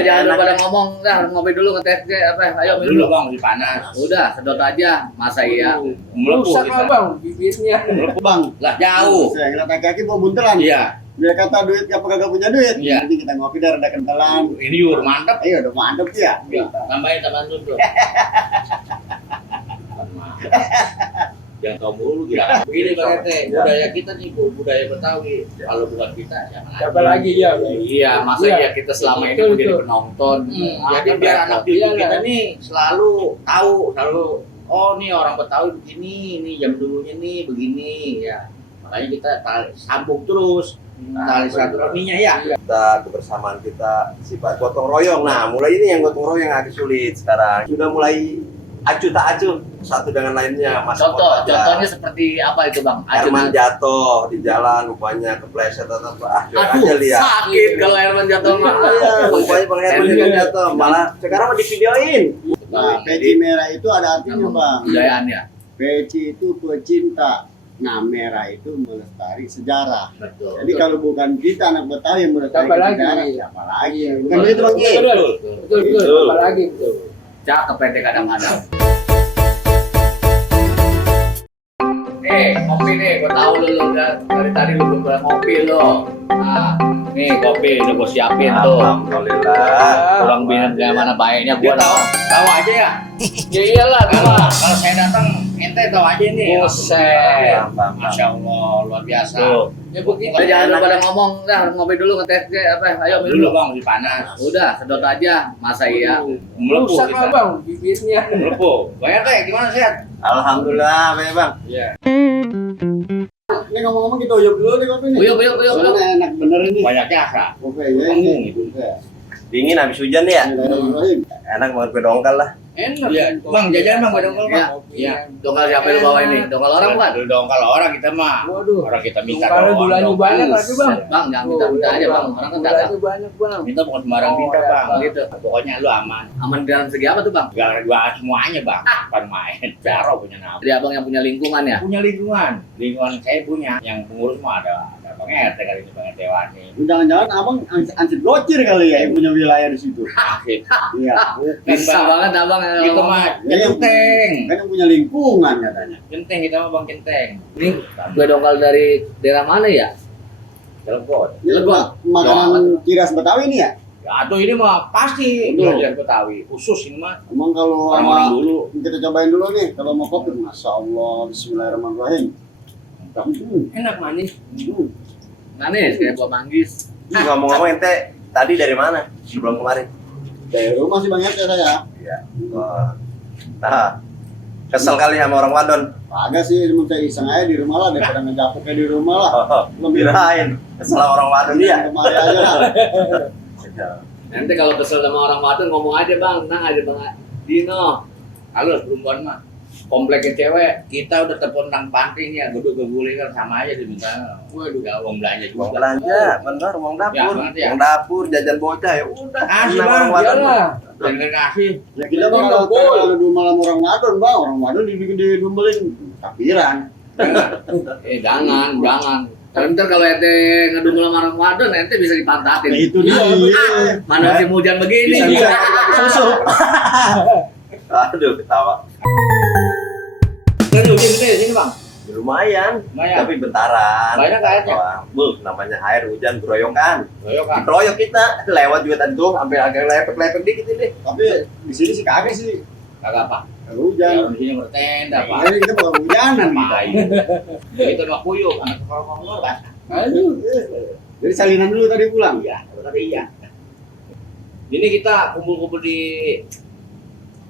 Jangan pada ngomong, dah ngopi dulu ngetes apa? Ayo minum Dulu dulu. bang, masih panas. Udah, sedot aja. Masa iya? Melepuh Rusak kita. lah bang, bibirnya. Bang, Lah jauh. saya ngeliat kaki bawa buntelan. Iya. Dia kata duit apa kagak punya duit. Iya. Nanti kita ngopi dah rada kentelan. Ini juga mantap. Ayo udah mantep ya. Tambahin tambahan dulu. Jangan tahu mulu gila. Begini Bang Ete, budaya kita nih budaya Betawi. Kalau bukan kita siapa lagi? Siapa lagi ya? Iya, masa Iya. ya kita selama ini Betul, menjadi betul. penonton. Jadi biar anak Iya, didik kita lah. nih selalu tahu, selalu oh nih orang Betawi begini, nih jam dulunya nih begini ya. Makanya kita sambung terus tali silaturahminya ya. Kita kebersamaan kita sifat gotong royong. Nah, mulai ini yang gotong royong yang agak sulit sekarang. Sudah mulai acuh tak acuh satu dengan lainnya. Contohnya seperti apa itu Bang? Herman jatuh di jalan, rupanya kepleset atau apa. Aduh, Aja lihat. sakit kalau Herman jatuh mah. Iya, rupanya Bang Herman juga jatuh. Malah sekarang mau divideoin. Nah, peci merah itu ada artinya bang. Budayaannya. Peci itu pecinta. Nah, merah itu melestari sejarah. Betul. Jadi kalau bukan kita anak Betawi yang melestarikan Siapa lagi? sejarah, siapa lagi? Iya, Bukan begitu bang Ki? Betul. Apa lagi betul. Cakep PT kadang-kadang. Kopi nih, gua tahu lu dari tadi lu belum pernah ngopi lo. Nah, nih kopi udah gua siapin tuh. Alhamdulillah. Kurang bingung gimana baiknya Dia gua tahu, tahu aja ya. Ya iyalah, Kalau saya datang ente tahu aja nih. Buset. Masya Allah, luar biasa. Tuh. Ya begitu. Udah jangan lupa pada ngomong, dah ngopi dulu ngetes apa? Ayo minum Dulu dulu. bang, masih panas. Udah, sedot aja. Masa iya? Melepuh Rusak kita. lah bang, bibirnya. Melepuh. Banyak teh, gimana sehat? Alhamdulillah, Bang. Iya. Ini ngomong-ngomong kita uyup dulu nih kopi nih. Uyup. Soalnya enak bener ini. Banyak jasa. Kopi ya Kampung ini. itu. Dingin habis hujan nih ya. Bismillahirrahmanirrahim. Enak banget pedongkal lah. Enak. Iya, bang jajan bang, gue dongkol bang. Iya. Dongkal siapa yang bawa ini? Dongkal orang bukan? Dongkal orang kita mah. Waduh. Orang kita minta Kalau doang, gulanya dongkal. banyak lagi bang. Bang, jangan minta-minta aja bang. Orang kan dagang. Gulanya banyak bang. Minta bukan sembarang minta Oh, bang. ya, Gitu. Pokoknya lu aman. Aman dalam segi apa tuh bang? Gak gua semuanya bang. Bukan main. Jaro punya nama. Dari abang yang punya lingkungan ya? Punya lingkungan. Lingkungan saya punya. Yang pengurus mah ada Bang RT kali ini, Bang RT Wani. Jangan-jangan abang ansip gocir kali ya yang punya wilayah di situ. Asik. Iya. Bisa banget abang. Itu mah genteng. Kan yang punya lingkungan katanya. Genteng kita mah bang genteng. Ini gue dongkal dari daerah mana ya? Telepon. Cilegon. Makanan kiras Betawi ini ya? Atau ini mah pasti Betul. belajar Betawi. Khusus ini mah Emang kalau orang-orang sama dulu. kita cobain dulu nih kalau mau kopi, masya Allah, Bismillahirrahmanirrahim. Enak manis. Manis kayak buah manggis. Ngomong-ngomong ente tadi dari mana? Sebelum kemarin. Dari rumah sih banyak ya saya. Iya. Wah. Nah, kesel kali sama orang wadon. Agak sih, cuma saya iseng aja di rumah lah daripada ngejapuk kayak di rumah lah. Kirain kesel sama orang wadon dia. Kemarin aja lah. Nanti kalau kesel sama orang Wadon ngomong aja bang, tenang aja bang Dino. Halo perempuan mah. Kompleknya cewek. Kita udah telepon tentang panting ya, guduk kegulai kan sama aja diminta. Waduh, gak uang belanja juga. Uang belanja, bener uang dapur. Ya, bener ya. Uang dapur, jajan bocah ya udah. Kasih Tenang bang, orang wadon. Iyalah. jangan kasih. Ya kita mah kalau di malam orang wadon bang, orang wadon didumbelin takbiran. Jangan. Ntar kalau ente ngedumel sama orang Wadon, ente bisa dipantatin. Nah itu dia. Mana musim hujan begini. Bisa susu. Aduh, ketawa. Kan hujan gede sini bang. Lumayan, Lumayan. tapi bentaran. Banyak airnya? Namanya air hujan geroyokan. Ayo kan. Dikeroyok kita, lewat juga tadi tuh, sampai agak lepek-lepek dikit ini. Tapi di sini sih kagak sih. Kagak apa. Kagak hujan. Ya, di sini bertenda pak. Ini kita bukan hujanan kita. Main. Itu mah kuyuk. Anak kalau basah. Aduh. Jadi salinan dulu tadi pulang. Iya, tadi iya. Ini kita kumpul-kumpul di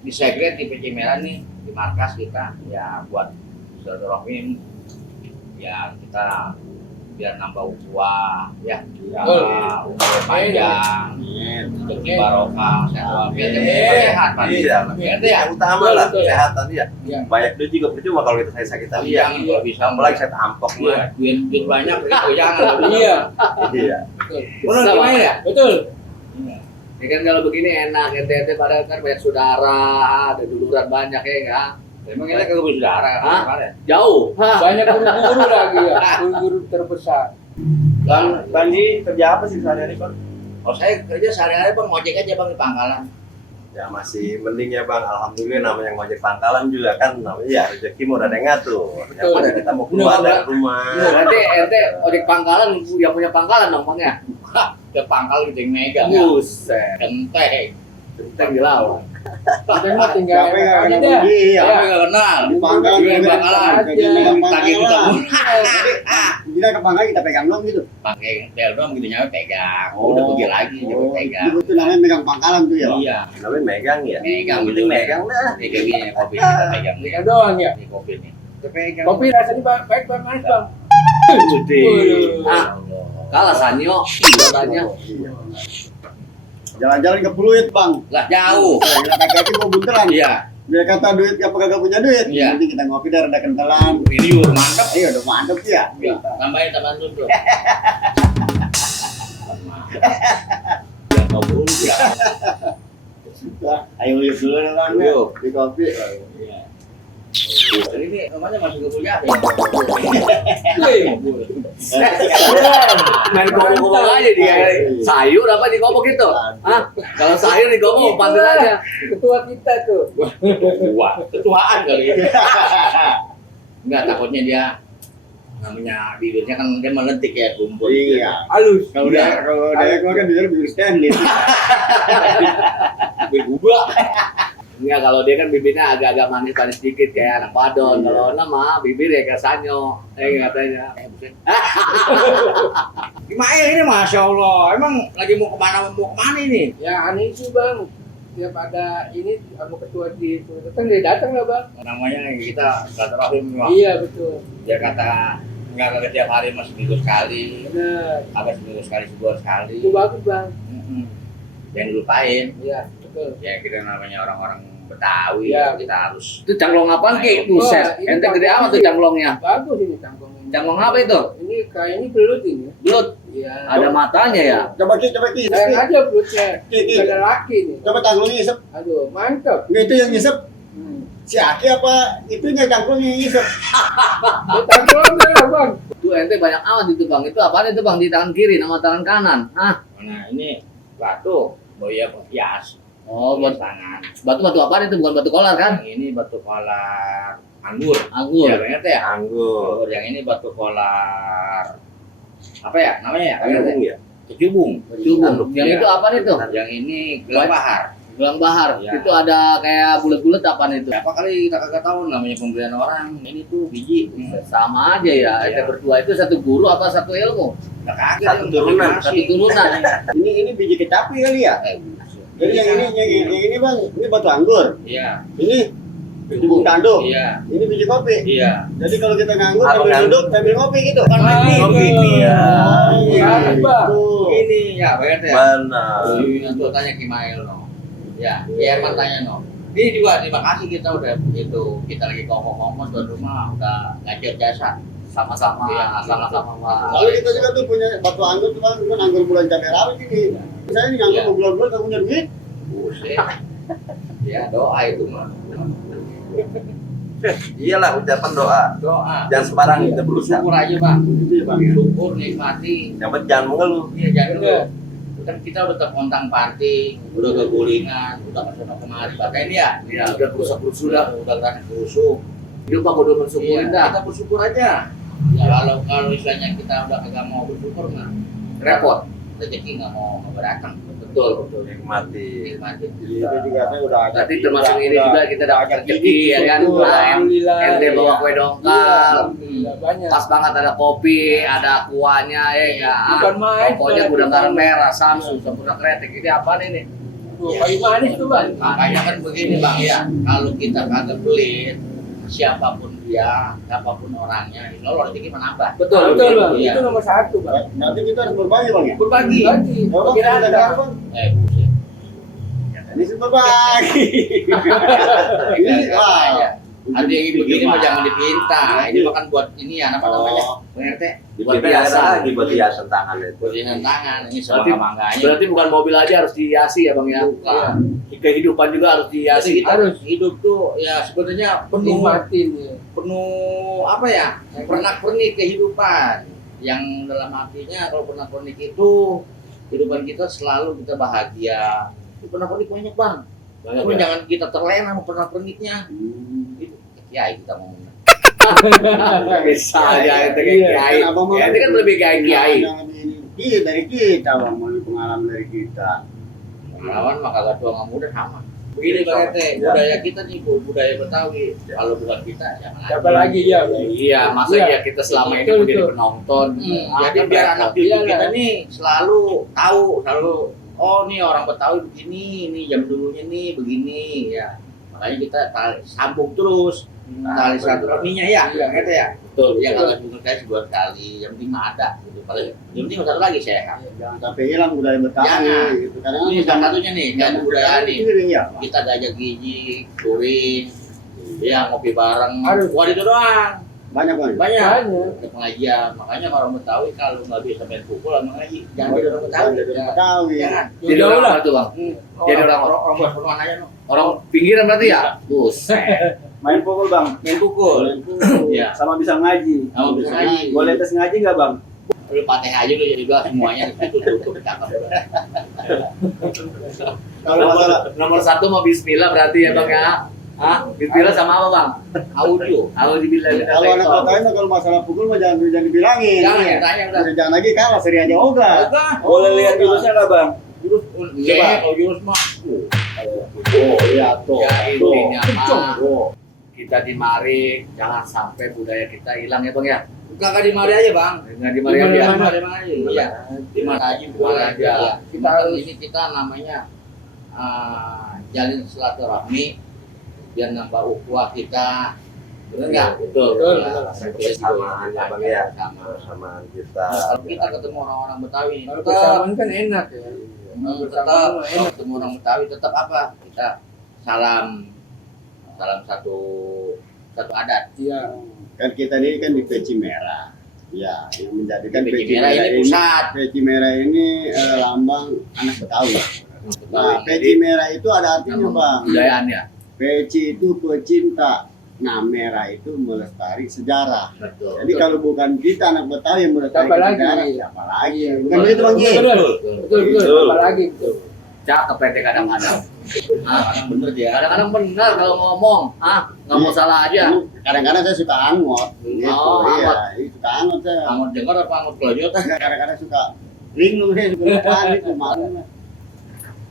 sekret di PC Merah nih, di markas kita ya buat silaturahim ya kita biar nambah ukhuwah ya, umur panjang, rezeki barokah, sehat biar sehat Pak. Iya, Ngerti ya? yang utama lah Betul. kesehatan ya. Iya. Banyak duit juga percuma kalau kita sakit-sakitan dia. Jangan kalau bisa Apalagi saya tampok Iya, mah. duit banyak itu jangan. Iya. Iya. Benar Sama. gimana ya? Betul. Ya kan kalau begini enak, ente padahal kan banyak saudara, ada duluran banyak ya enggak? Emang kita kagak bersaudara Hah? kemarin. Jauh. Banyak guru-guru lagi ya. Guru-guru terbesar. Bang Banji kerja apa sih sehari-hari, Bang? Oh saya kerja sehari-hari bang, ngojek aja bang di pangkalan. Ya masih mending ya bang, alhamdulillah namanya ngojek pangkalan juga kan namanya ya rezeki mau ada yang ngatur. Yang Betul. penting kita mau keluar Benar, dari rumah. Berarti ente ojek pangkalan yang punya pangkalan dong bang ya? Ke pangkal gitu yang megang. Buset, Genteng. genteng dilawan. Kita mah tinggal Capek nggak aja kenal dah. iya. Tapi nggak kenal. Di pangkalan Juga juga pangkalan. jadi megang Tagih kita pangkalan. pun Kita ke pangkalan kita pegang dong gitu. pakai bel doang gitu nyampe pegang. Udah pergi lagi nyampe pegang. Itu namanya megang pangkalan tuh ya. Bang? Iya. Namanya megang ya. Megang, Penting megang dah. Ini kayak gini kopi kita pegang. Ini kan doang ya. Ini kopi nih. Kita pegang. Kopi rasanya baik banget manis bang. Putih. Ah, kalah Sanyo, katanya. Jalan-jalan ke Pluit bang. Lah jauh. Kaki-kaki mau bunteran. Iya. Dia kata duit apa kagak punya duit. Iya. Nanti kita ngopi dah rada kentelan. Ini juga mantap. Iya udah mantep ya. Iya. Tambahin tambahan dulu bro. Yang mau dulu ya. Wah, ayo lihat dulu dah bang. ya. Yuk. Di kopi. Iya. Ini namanya masih ke kuliah ya. Main gobok-gobok aja dia. Sayur apa digobok itu? Hah? Kalau sayur digobok, pantas aja. Ketua kita tuh. Ketuaan kali. Enggak takutnya dia namanya bibirnya kan dia melentik ya kumpul. Iya. Halus. Kalau udah keluar kan bibir bibir Stanley. Bibir gubak. Enggak, kalau dia kan bibirnya agak-agak manis-manis sedikit kayak anak padon. Iya. Kalau nama bibir ya kayak Sanyo, katanya. Gimana ini masya Allah. Emang lagi mau kemana ini? Ya aneh sih bang. Tiap ada ini sama ketua di datang dia datang lah bang. Namanya kita silaturahim memang. Iya betul. Dia kata nggak tiap hari mas seminggu sekali, Benar. apa seminggu sekali sebulan sekali. Itu bagus bang. Jangan dilupain. Iya betul. Ya kita namanya orang-orang Betawi, Iya. kita harus Itu cangklong apaan Ki? Wah, Buset, ini ente gede bagus amat tuh sih. cangklongnya. Bagus ini cangkong ini. Cangklong apa itu? Ini kayak ini belut ini. Belut, Iya. ada matanya ya. Coba Ki. Sayang aja belutnya. Ki. Gak ada laki nih. Coba tanggulnya ngisep. Aduh mantap. Nggak, itu yang ngisep. Hmm. Si Aki apa itunya cangkulnya yang ngisep. Cangkong lah bang. Itu ente banyak amat itu bang. Itu apaan itu bang di tangan kiri sama tangan kanan? Hah? nah ini batu boya hias. Oh, buat tangan. batu-batu apaan itu? Bukan batu kolar kan? Yang ini batu kolar anggur. Anggur. Ya ingat ya? Anggur. Anggur. Yang ini batu kolar apa ya namanya ya? Anggur ya. Kecubung. Cubung. Yang Iya. itu apaan itu? Yang ini gelang bahar. Gelang bahar. Ya. Itu ada kayak bulat-bulat apaan itu? Apa kali kita kagak tahu namanya pemberian orang. Ini tuh biji. Sama aja ya. Ente Iya. berdua itu satu guru apa satu ilmu? Nah, kagak Satu ini turunan, Satu turunan. Ini biji kecapi kali ya. buset. Jadi yang ini bang, ini batu anggur. Iya. Ini bubuk tanduk. Iya. Ini biji kopi. Iya. Jadi kalau kita nganggur Apa sambil kan? duduk sambil ngopi gitu. Kan ini ya. Iya. Bang. Tuh. Ini ya, bener ya. Benar. Itu tanya Kimail no. Ya, Herman tanya no. Ini juga terima kasih kita udah begitu kita lagi ngomong-ngomong tuan rumah udah ngajar jasa. Sama-sama. Iya. Sama-sama. Bang. Lalu kita juga tuh punya batu anggur tuh bang, kan anggur bulan cabai rawit ini. Saya ini nganggur Iya. bulan-bulan tak punya duit. Buset. Ya doa itu mah. Iyalah ucapan doa. Doa. Jangan sembarang kita berusaha. Bersyukur aja bang. Iya bang. Syukur nikmati. Yang penting jangan mengeluh. Iya jangan dulu. Iya. Kan kita udah terpontang panting, udah kegulingan, udah kesana kemari. Bahkan ini ya, Ya, udah kerusak-kerusak sudah udah kena kerusuk. Hidup aku udah bersyukurin Iya, dah. kita bersyukur aja. Ya kalau istilahnya kita udah kagak mau bersyukur mah Repot. rezeki nggak mau keberatan. Betul, betul. Nikmati. Nikmati. Itu juga saya udah agak. Berarti termasuk ini juga kita dapat rezeki ya kan. Betul. Nah, Alhamdulillah. ente bawa kue Iya, dongkal. alhamdulillah banyak. Pas banget ada kopi, ada kuahnya ya enggak. Bukan main, Pokoknya bukan gudang garam main. merah, Samsung, sempurna kreatif. Ini apaan ini? Tuh, kayu manis tuh bang. Makanya kan begini bang ya, kalau kita kagak pelit, siapapun dia, apapun orangnya, insya Allah rezeki menambah. Betul bang. Iya. Itu nomor satu bang. Nanti kita harus berbagi bang ya. Berbagi. Bagi. Oh, bang, Kira kita ada. dengar bang. Buset. Ini sih berbagi. Ini wah. Aja. Ada yang begini mah jangan dipinta. Ini makan buat ini ya, apa namanya? PRT. Buat Buat hiasan hiasan. lagi, buat hiasan tangan itu. Buat hiasan tangan. Ini Berarti- semua mangganya. Berarti bukan mobil aja harus dihiasi ya bang ya. Bukan. Kehidupan juga harus Jadi dihiasi. kita harus hidup tuh ya sebenarnya penuh Nikmatin ya. penuh apa ya? Pernak-pernik kehidupan. Yang dalam artinya kalau pernak-pernik itu kehidupan kita selalu kita bahagia. Pernak-pernik banyak bang. Banyak Tapi ya? jangan kita terlena sama pernak-perniknya. Itu kiai kita ngomong. Bisa aja itu kayak Iya, kiai. kan abang mah- Ya, ini kan lebih kayak kiai. Yang lebih ini dari kita, bang, mau pengalaman dari kita. Pengalaman mah kagak tua nggak muda sama. Begini Bang Ete, Ya. budaya kita nih budaya Betawi. Kalau bukan kita jangan Siapa lagi ya? Iya, masa Iya. ya kita selama ini Betul, menjadi betul. penonton. Jadi kan biar mereka. anak cucu Iya, kita lah. nih selalu tahu, selalu oh nih orang Betawi begini, nih jam dulunya nih begini ya. Makanya kita sambung terus tali silaturahminya ya, Iya. Bang Ete ya. Betul, Ya betul. kalau cuma kayak sebuah kali, yang penting mah ada gitu. Paling yang penting satu lagi sehat. Jangan sampai hilang budaya Betawi. Jangan. Gitu. Kadang Ini salah satunya nih, kayak budaya nih. Iya, Bang. Kita gajah gigi, touring, ya ngopi bareng. Aduh. Wah itu doang. Banyak banget. Banyak. Banyak. Ke pengajian. Makanya orang Betawi kalau nggak bisa main pukul sama ngaji, jangan jadi orang Betawi. Jadi Jangan. Betawi. Jangan. Jadi Jauh orang lah. apa tuh bang? Jadi orang- orang buat perumahan aja no. Orang pinggiran berarti ya? Buset. Main pukul bang, Main pukul. Iya. sama bisa ngaji. Kamu bisa ngaji. Boleh tes ngaji nggak bang? Lu pateh aja lu jadi dua semuanya itu tutup cakep. Kalau masalah Nomor satu mau bismillah berarti ya bang ya? Hah? Bismillah sama apa bang? Audio. Alhamdulillah. kalau anak Betawi mah kalau masalah pukul mah jangan dibilangin. Jangan Iya. tanya udah. Jangan lagi kalah seri aja ogah. Enggak. Boleh lihat jurusnya nggak bang? Jurus. Coba. Kalau jurus mah. Oh iya tuh. Ya Tuh. intinya mah Tuh. kita di mari jangan sampai budaya kita hilang ya bang ya? Kakak di mari aja bang. Nggak di mari Di aja. mana? Di mana aja. Iya. Di mana aja, di mana aja. Kita harus ini kita namanya jalin silaturahmi biar nambah ukhuwah kita. Benar nggak? Betul. Betul. Kebersamaan ya bang ya. Sama. Kebersamaan kita. Kalau kita ketemu orang-orang Betawi, Kalau tetap bersamaan kan enak ya. tetap kalau ketemu orang Betawi tetap apa? Kita salam satu adat. Iya. Kan kita ini kan di peci merah. Ya, yang menjadikan Peci merah ini pusat. Peci merah ini lambang anak Betawi. Nah, peci merah itu ada artinya, Bang. Kebudayaan ya. Peci itu pecinta. Nah, merah itu melestari sejarah. Betul. Jadi kalau bukan kita anak Betawi yang melestari Siapa lagi? sejarah, siapa lagi? Iya, Bukan begitu, Bang Ji? Betul, betul. Apalagi betul. Cakep PT kadang-kadang. Kadang bener dia. Kadang-kadang benar kalau ngomong, nggak mau salah aja. Kadang-kadang saya suka angot. Gitu, Oh, iya. angot. Suka angot saya. Kamu dengar apa kamu pelajut? Enggak, kadang-kadang suka linglung saya suka lupakan itu malu.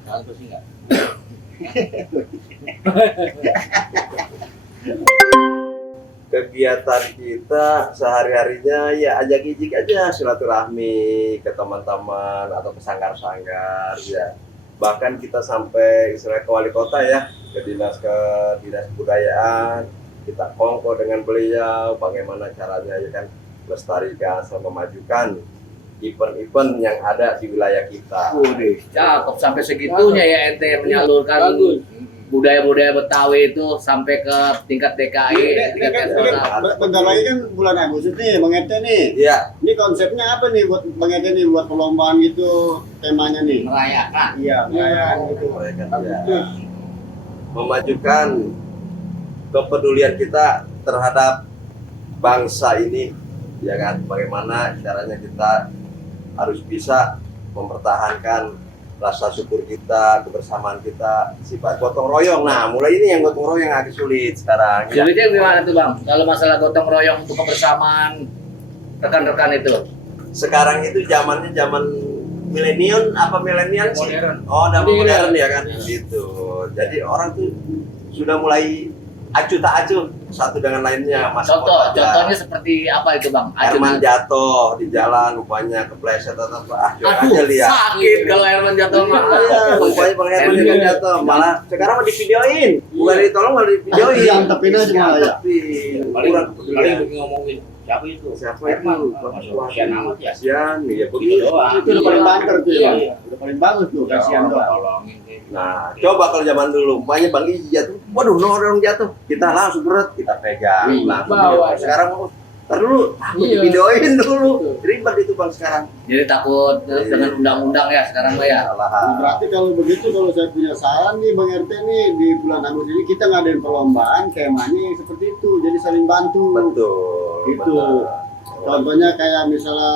Satu sih enggak. Kegiatan kita sehari-harinya ya ajak ijik aja silaturahmi ke teman-teman atau ke sanggar-sanggar ya. Bahkan kita sampai istilah ke wali kota ya, ke dinas kebudayaan, kita kongko dengan beliau bagaimana caranya ya kan melestarikan sama memajukan event-event yang ada di wilayah kita. Waduh, cakep sampai segitunya ya ente menyalurkan Bagus. budaya-budaya Betawi itu sampai ke tingkat DKI, tingkat nasional. Bentar lagi kan bulan Agustus nih, Bang Ete nih. Iya, Ini konsepnya apa nih buat Bang Ete nih buat perlombaan gitu temanya nih? Merayakan. Iya, perayaan gitu. ya. Memajukan kepedulian kita terhadap bangsa ini, ya kan? Bagaimana caranya kita harus bisa mempertahankan rasa syukur kita, kebersamaan kita, sifat gotong royong. Nah, mulai ini yang gotong royong agak sulit sekarang. Ya. Sulitnya gimana tuh bang? Kalau masalah gotong royong untuk kebersamaan rekan-rekan itu? Sekarang itu zamannya zaman milenial apa milenial sih? Modern. Oh, udah Modern. modern ya kan? Gitu. Jadi orang tuh sudah mulai acuh tak acuh satu dengan lainnya. Contohnya seperti apa itu bang? Herman jatuh di jalan, rupanya kepleset atau apa? Aduh, aja lihat. sakit kalau Herman jatuh mah. Iya, rupanya Bang Herman juga jatuh. Malah sekarang mau divideoin, bukan ditolong malah divideoin. Diantepin aja malah ya. Diantepin. Paling Kurang paling ngomongin siapa itu? Siapa Herman. itu? Kasihan amat ya. Kasihan, iya Begitu begitu. doang. Itu udah paling banter tuh ya. Iya. Udah paling bagus tuh, kasihan doang. Tolongin deh. Nah, coba kalau zaman dulu, umpamanya Bang Iji jatuh, waduh, orang jatuh, kita langsung berat, kita pegang, langsung. Bawa. Sekarang mau, ntar dulu, aku Iya. divideoin dulu, ribet itu Bang sekarang. Jadi takut dengan undang-undang ya sekarang mah ya. Nah, berarti kalau begitu kalau saya punya saran nih Bang RT nih di bulan Agustus ini kita ngadain perlombaan temanya seperti itu, jadi saling bantu. Betul. Gitu. benar. Contohnya kayak misalnya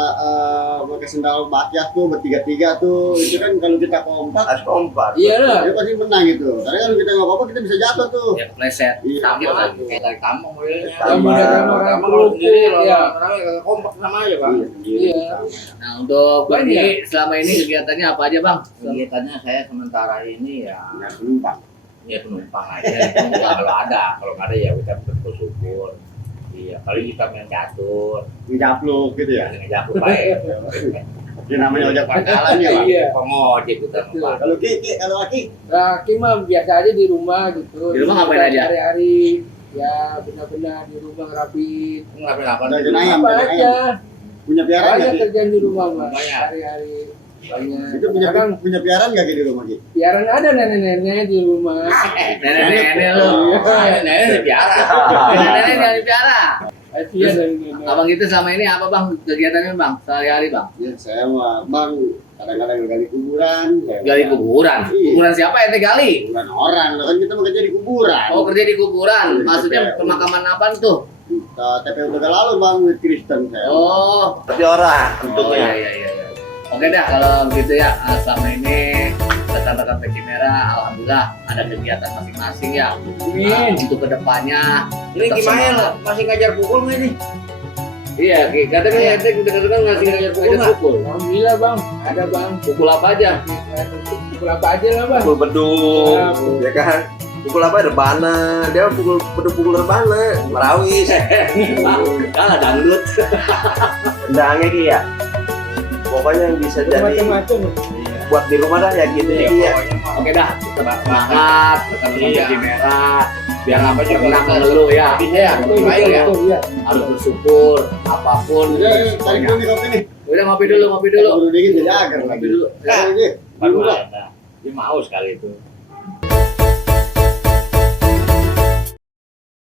pakai sendal bakyat tuh bertiga-tiga tuh, itu kan kalau kita kompak, Harus kompak. Iya lah. dia pasti menang gitu. Karena kalau kita nggak kompak kita bisa jatuh tuh. Ya kepleset. Iya. Sakit kan. Kayak tarik tambang modelnya. Tambang. Orang Tambang kalau sendiri, kalau ya. orang kompak sama aja bang. Iya. Nah untuk Bang Banyak. Ji, selama ini kegiatannya apa aja Bang? Kegiatannya saya sementara ini ya Nggak penumpang. penumpang aja. Kalau ada, kalau nggak ada ya kita bersyukur. Iya, paling kita main catur, Ngejapluk gitu ya. ngejapu baik. Ini namanya ojek pangkalan ya, Bang. Iya. Pengojek kita Pak. Kalau Ki, kalau Aki, Nah, Ki mah biasa aja di rumah gitu. Di rumah ngapain aja? Hari-hari ya benar-benar di rumah ngerapiin. Ngapain apa? Ada jenayah. Apa aja? punya piaraan Banyak nggak Ki? kerjaan di rumah mah. Banyak. Hari-hari banyak. Itu punya piaraan nggak Ki di rumah Ki? Piaraan ada nenek-nenek di rumah. Nenek-nenek lu. Nenek biara. Nenek-nenek yang dipiara. Kasihan dari nenek. Abang itu selama ini apa Bang kegiatannya Bang? Sehari-hari Bang? Ya saya mah Bang kadang-kadang gali kuburan. Gali kuburan. Iya. Kuburan siapa ente gali? Kuburan orang, kan kita bekerja di kuburan. Oh kerja di kuburan. Iya, Maksudnya TPU. pemakaman apaan tuh? TPU Tegalalu Bang, with Kristen saya. Oh. Berarti orang Oh bentuknya. iya. Oke dah kalau begitu ya selama ini rekan-rekan Peci Merah alhamdulillah ada kegiatan masing-masing ya. Untuk kedepannya. Ini tetap gimana semangat. lo? Masih ngajar pukul nggak nih? Iya, katanya ente dengar-dengar ngasih ngajar pukul. Alhamdulillah bang, ada bang. Pukul apa aja? Pukul apa aja lah bang. Pukul beduk, Ya, ya kan? Pukul apa? Rebana. Dia pukul beduk pukul rebana. Merawis. Kalah dangdut. Endangnya Ki ya. Pokoknya yang bisa jadi Macam-macam. buat di rumah dah ya gitu ya. Ki, ya. Pokoknya mah. Oke dah, tetap semangat, rekan-rekan Iya. Peci Merah. Biar apa Apa juga tenang kita dulu ya. Iya, baik ya. Iya. Harus bersyukur apapun. Udah, tarik dulu nih kopi nih. Udah ngopi dulu. Kalau udah dingin jadi agar Ngopi lagi. dulu. Ya, Ki. Dulu lah. Dia mau sekali itu.